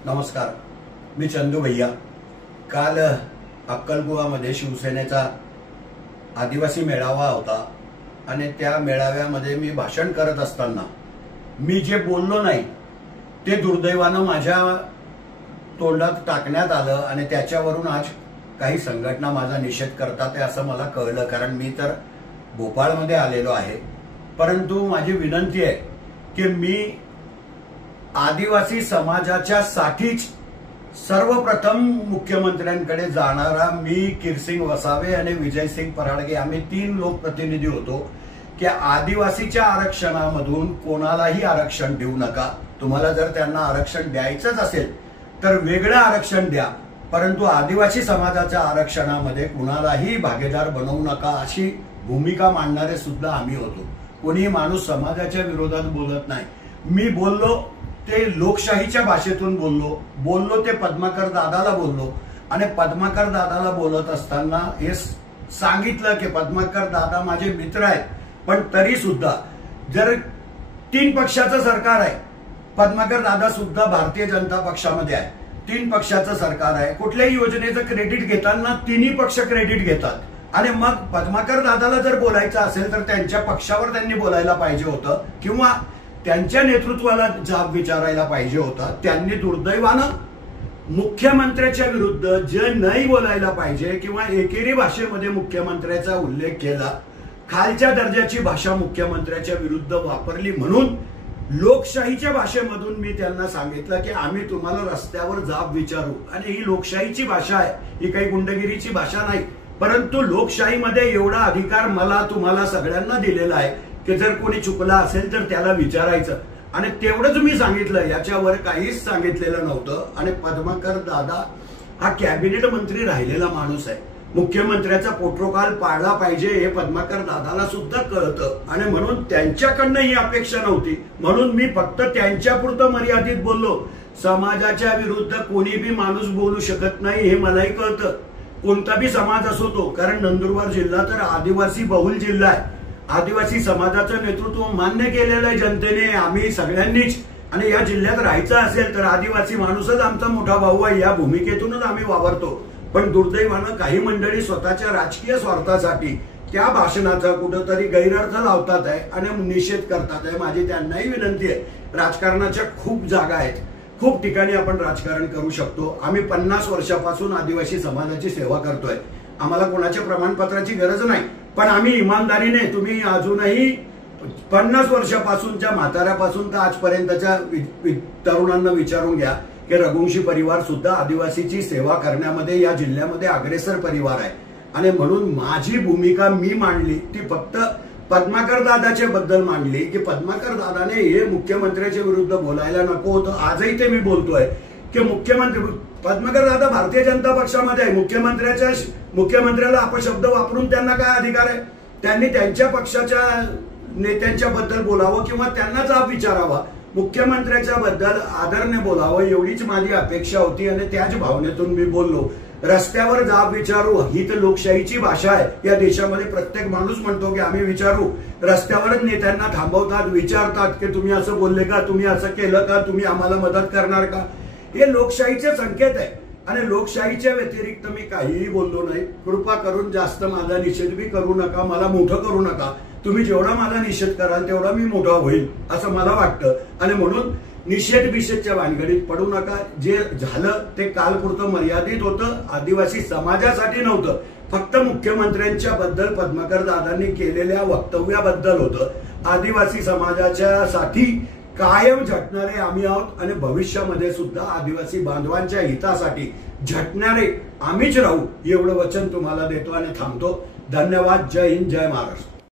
नमस्कार, मी चंदू भैया। काल अक्कलकुवामध्ये शिवसेनेचा आदिवासी मेळावा होता आणि त्या मेळाव्यामध्ये मी भाषण करत असताना मी जे बोललो नाही ते दुर्दैवानं माझ्या तोंडात टाकण्यात आलं आणि त्याच्यावरून आज काही संघटना माझा निषेध करतात आहे असं मला कळलं। कारण मी तर भोपाळमध्ये आलेलो आहे, परंतु माझी विनंती आहे की मी आदिवासी समाजाच्या साठीच सर्वप्रथम मुख्यमंत्र्यांकडे जाणारा मी, किरसिंग वसावे आणि विजयसिंग पराडगे आम्ही 3 लोकप्रतिनिधी होतो की आदिवासीच्या आरक्षणामधून कोणालाही आरक्षण देऊ नका। तुम्हाला जर त्यांना आरक्षण द्यायचंच असेल तर वेगळं आरक्षण द्या, परंतु आदिवासी समाजाच्या आरक्षणामध्ये कुणालाही भागीदार बनवू नका अशी भूमिका मांडणारे सुद्धा आम्ही होतो। कोणी माणूस समाजाच्या विरोधात बोलत नाही। मी बोललो ते लोकशाहीच्या भाषेतून बोललो ते पद्माकर दादाला बोललो आणि पद्माकर दादाला बोलत असताना हे सांगितलं की पद्माकर दादा माझे मित्र आहेत, पण तरी सुद्धा जर 3 पक्षाचं सरकार आहे, पद्माकर दादा सुद्धा भारतीय जनता पक्षामध्ये आहे, 3 पक्षाचं सरकार आहे, कुठल्याही योजनेचं क्रेडिट घेताना 3ही पक्ष क्रेडिट घेतात आणि मग पद्माकर दादाला जर बोलायचं असेल तर त्यांच्या पक्षावर त्यांनी बोलायला पाहिजे होतं किंवा त्यांच्या नेतृत्वाला जाब विचारायला पाहिजे होता। त्यांनी दुर्दैवानं मुख्यमंत्र्याच्या विरुद्ध जे नाही बोलायला पाहिजे किंवा एकेरी भाषेमध्ये मुख्यमंत्र्याचा उल्लेख केला, खालच्या दर्जाची भाषा मुख्यमंत्र्याच्या विरुद्ध वापरली, म्हणून लोकशाहीच्या भाषेमधून मी त्यांना सांगितलं की आम्ही तुम्हाला रस्त्यावर जाब विचारू आणि ही लोकशाहीची भाषा आहे, ही काही गुंडगिरीची भाषा नाही। परंतु लोकशाहीमध्ये एवढा अधिकार मला तुम्हाला सगळ्यांना दिलेला आहे की जर कोणी चुकला असेल तर त्याला विचारायचं आणि तेवढंच मी सांगितलं, याच्यावर काहीच सांगितलेलं नव्हतं। आणि पद्माकर दादा हा कॅबिनेट मंत्री राहिलेला माणूस आहे, मुख्यमंत्र्याचा प्रोटोकॉल पाळला पाहिजे हे पद्माकर दादाला सुद्धा कळतं आणि म्हणून त्यांच्याकडनं ही अपेक्षा नव्हती, म्हणून मी फक्त त्यांच्यापुरतं मर्यादित बोललो। समाजाच्या विरुद्ध कोणी बी माणूस बोलू शकत नाही हे मलाही कळतं, कोणता बी समाज असो तो, कारण नंदुरबार जिल्हा तर आदिवासी बहुल जिल्हा आहे। आदिवासी समाजाचं नेतृत्व मान्य केलेलं आहे जनतेने, आम्ही सगळ्यांनीच, आणि या जिल्ह्यात राहायचं असेल तर आदिवासी माणूसच आमचा मोठा भाऊ आहे, या भूमिकेतूनच आम्ही वावरतो। पण दुर्दैवानं काही मंडळी स्वतःच्या राजकीय स्वार्थासाठी त्या भाषणाचा कुठंतरी गैरअर्थ लावतात आहे आणि निषेध करतात आहे। माझी त्यांनाही विनंती आहे, राजकारणाच्या खूप जागा आहेत, खूप ठिकाणी आपण राजकारण करू शकतो। आम्ही 50 वर्षापासून आदिवासी समाजाची सेवा करतोय, आम्हाला कोणाच्या प्रमाणपत्राची गरज नाही, पण आम्ही इमानदारीने, तुम्ही अजूनही 50 वर्षापासूनच्या म्हाताऱ्यापासून तर आजपर्यंतच्या तरुणांना विचारून घ्या की रघुवंशी परिवार सुद्धा आदिवासीची सेवा करण्यामध्ये या जिल्ह्यामध्ये अग्रेसर परिवार आहे। आणि म्हणून माझी भूमिका मी मांडली ती फक्त पद्माकर दादाच्या बद्दल मांडली की पद्माकर दादाने हे मुख्यमंत्र्याच्या विरुद्ध बोलायला नको होतं। आजही ते मी बोलतोय की मुख्यमंत्री पद्माकर दादा भारतीय जनता पक्षामध्ये आहे, मुख्यमंत्र्याला अपशब्द वापरून त्यांना काय अधिकार आहे? त्यांनी त्यांच्या पक्षाच्या नेत्यांच्या बद्दल बोलावं किंवा त्यांना जाब विचारावा, मुख्यमंत्र्याच्या बद्दल आदरने बोलावं, एवढीच माझी अपेक्षा होती आणि त्याच भावनेतून मी बोललो। रस्त्यावर जाब विचारू ही तर लोकशाहीची भाषा आहे, या देशामध्ये प्रत्येक माणूस म्हणतो की आम्ही विचारू। रस्त्यावरच नेत्यांना थांबवतात, विचारतात की तुम्ही असं बोलले का, तुम्ही असं केलं का, तुम्ही आम्हाला मदत करणार का? हे लोकशाहीचे संकेत आहे आणि लोकशाहीच्या व्यतिरिक्त मी काहीही बोललो नाही। कृपा करून जास्त माझा निषेध बी करू नका, मला मोठं करू नका। तुम्ही जेवढा माझा निषेध कराल तेवढा मी मोठा होईल असं मला वाटतं आणि म्हणून निषेध विषेधच्या भानगडीत पडू नका। जे झालं ते कालपुरतं मर्यादित होतं, आदिवासी समाजासाठी नव्हतं, फक्त मुख्यमंत्र्यांच्या बद्दल पद्माकर दादांनी केलेल्या वक्तव्याबद्दल होतं। आदिवासी समाजाच्या साठी कायम झटणारे आम्ही आहोत आणि भविष्यामध्ये सुद्धा आदिवासी बांधवांच्या हितासाठी झटणारे आम्हीच राहू, एवढं वचन तुम्हाला देतो आणि थांबतो। धन्यवाद। जय हिंद, जय महाराष्ट्र।